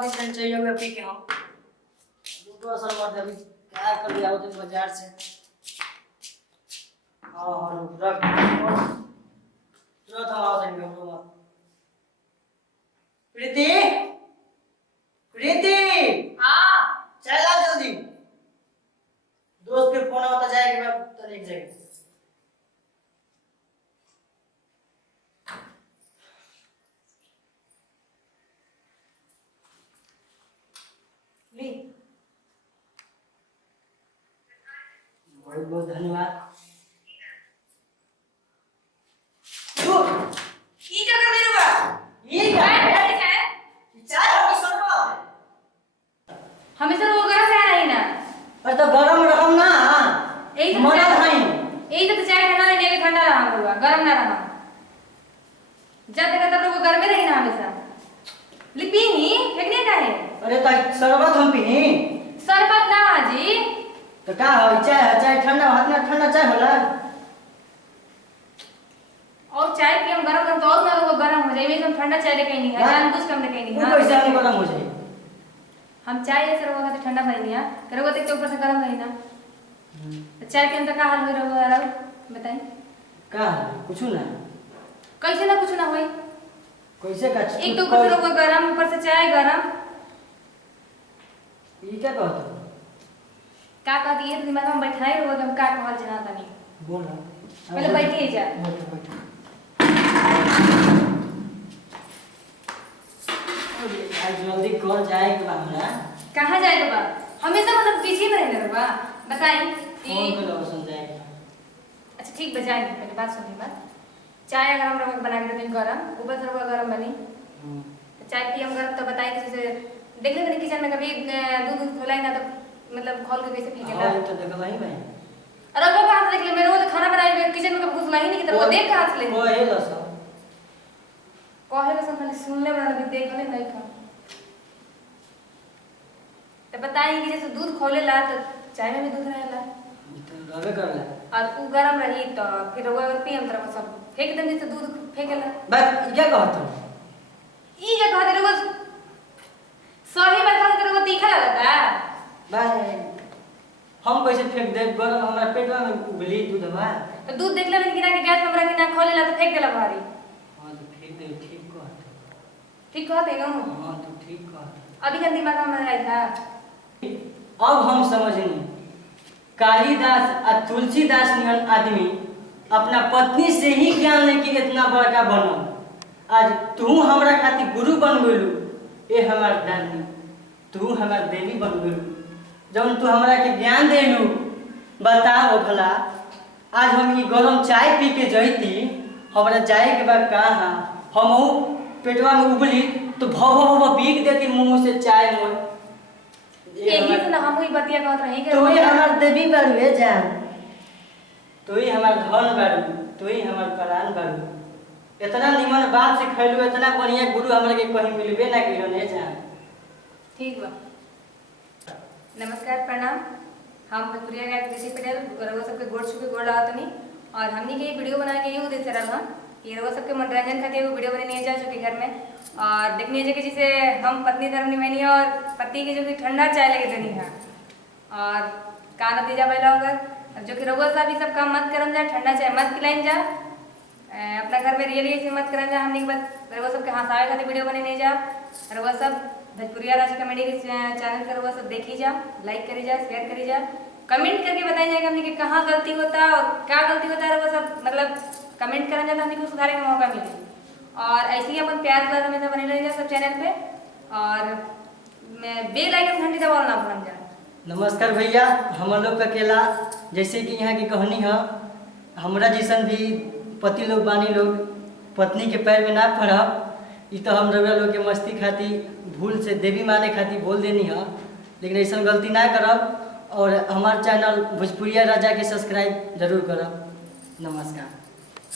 दिन से चाहिए हुए पी के हम तो असर मत अभी क्या कर लिया दिन बाजार से और रख तुरंत हम आओ देंगे हम लोग प्रीति प्रीति हाँ चल आ जल्दी दोस्त के फोन आता जाएगा मैं तो एक जगह ली बहुत बहुत धन्यवाद ये क्या कर रही हो बा ये क्या है है चाय हो सर्व हमेशा वो गरम है नहीं ना अरे तो गरम रकम ना यही तो मना चाय नहीं यही तो चाय ठंडा लेने के ठंडा रहा होगा गरम ना रहा जब देखा तब लोग गर्म रही ना हमेशा लिपी नहीं फेंकने का है अरे तो शरबत हम पीनी शरबत ना जी तो का हो चाय ठंडा हाथ में ठंडा चाय होला और चाय की हम गरम करते और ना वो गरम हो जाए में हम ठंडा चाय लेके नहीं है जान कुछ कम लेके नहीं वो कैसे हम गरम हो जाए हम चाय ऐसे रहोगा तो ठंडा भरी नहीं है रहोगा तो ऊपर से गरम रही ना तो चाय के अंदर का हाल हो रहा है बताइए का कुछ ना कैसे ना कुछ ना होई कैसे का एक तो ऊपर से रहोगा गरम ऊपर से चाय गरम ये क्या कहत का कहती है दिमाग में बैठाई रहोगा कि हम का कहल चाहता नहीं बोल रहा पहले बैठिए जा बैठ आज जल्दी कर जाए के बाद ना कहाँ जाएगा बा हमेशा मतलब पीछे में रहने रहोगा बताइए फोन कर लो जाए अच्छा ठीक बजाएंगे पहले बात सुनिए बात चाय अगर हम लोग बना के देते गरम ऊपर से रहोगा गरम बनी तो चाय पी हम गरम तो बताइए किसी से देख लेते नहीं किचन में कभी दूध खोला ना तो मतलब खोल के कैसे फेंकेला हां तो देखला ही मैं अरे वो कहां से देख ले मेरे वो तो खाना बनाई किचन में कभी घुसला ही नहीं कि वो देख कहां से ले वो है लसा कहे बस खाली सुन ले बना देख ले नहीं खा तो बताइए कि जैसे दूध खोले ला तो चाय में भी दूध रहेला तो रवे करला और वो गरम रही तो फिर वो अगर पियम तरह सब फेंक देंगे तो दूध फेंकेला बस क्या कहत ई क्या कहते रहो सही बात कहते रहो तीखा लगता भाई हम कैसे फेंक दे गरम हमरा पेट में उबली दूधवा तो दूध देख ले कि ना कि गैस में हमरा कि ना खोले ला तो फेंक देला भारी हां तो फेंक दे ठीक कहत ठीक कहते ना हां तो ठीक कहत अभी का दिमाग में आई था अब हम समझनी कालिदास और तुलसीदास नियन आदमी अपना पत्नी से ही ज्ञान लेके इतना बड़का बनल आज तू हमरा खातिर गुरु बन गेलू ए हमार डार्लिंग तू हमार देवी बन गेलू जब तू हमरा के ज्ञान देलू बताओ भला आज हम ये गरम चाय पी के जईती हमरा जाए के बाद कहाँ हम पेटवा में उबली तो भव पीक देती मुंह से चाय मोर यही तो ना हम ही बतिया कहत रहे कि तू ही हमार देवी बारू जान तू ही हमार धन बारू तू ही हमार प्राण बारू इतना निमन बात से खैलू इतना बढ़िया गुरु हमरा के कहीं मिलबे ना कइलो ने जान ठीक बा नमस्कार प्रणाम हम भोजपुरिया गायक कृषि पटेल रउआ सबके गोड़ छू के गोड़ लागतनी और हमनी के वीडियो बना के ये उद्देश्य रहल हन कि रउआ सबके मनोरंजन खातिर एगो वीडियो बने जा चुके घर में और देखनी है कि जैसे हम पत्नी धर्म निभानी और पति के जो कि ठंडा चाय लेके देनी है और का नतीजा पहला होगा जो कि रउआ साहब सब काम मत करम जा ठंडा चाय मत पिलाइन जा अपना घर में रियली ऐसे मत करम जा हमनी के बस रउआ सबके हंसावे खातिर वीडियो बने नहीं जा रउआ सब भोजपुरिया राज कॉमेडी के चैनल पर वो सब देखी जा लाइक करी जा शेयर करी जा कमेंट करके बताई जाएगा हमने कि कहाँ गलती होता और क्या गलती होता है वो सब मतलब कमेंट करना चाहता हमने को सुधारने का मौका मिले और ऐसे ही अपन प्यार प्यार हमेशा बने रहिए सब चैनल पे और बेल आइकन घंटी दबाओ ना भूल जाए नमस्कार भैया हम लोग का अकेला जैसे कि यहाँ की कहानी है हमरा जैसन भी पति लोग बानी लोग पत्नी के पैर में ना पड़ब ये तो हम रउआ लोग के मस्ती खातिर भूल से देवी माने खातिर बोल देनी है लेकिन ऐसा गलती ना करब और हमार चैनल भोजपुरिया राजा के सब्सक्राइब जरूर करब नमस्कार।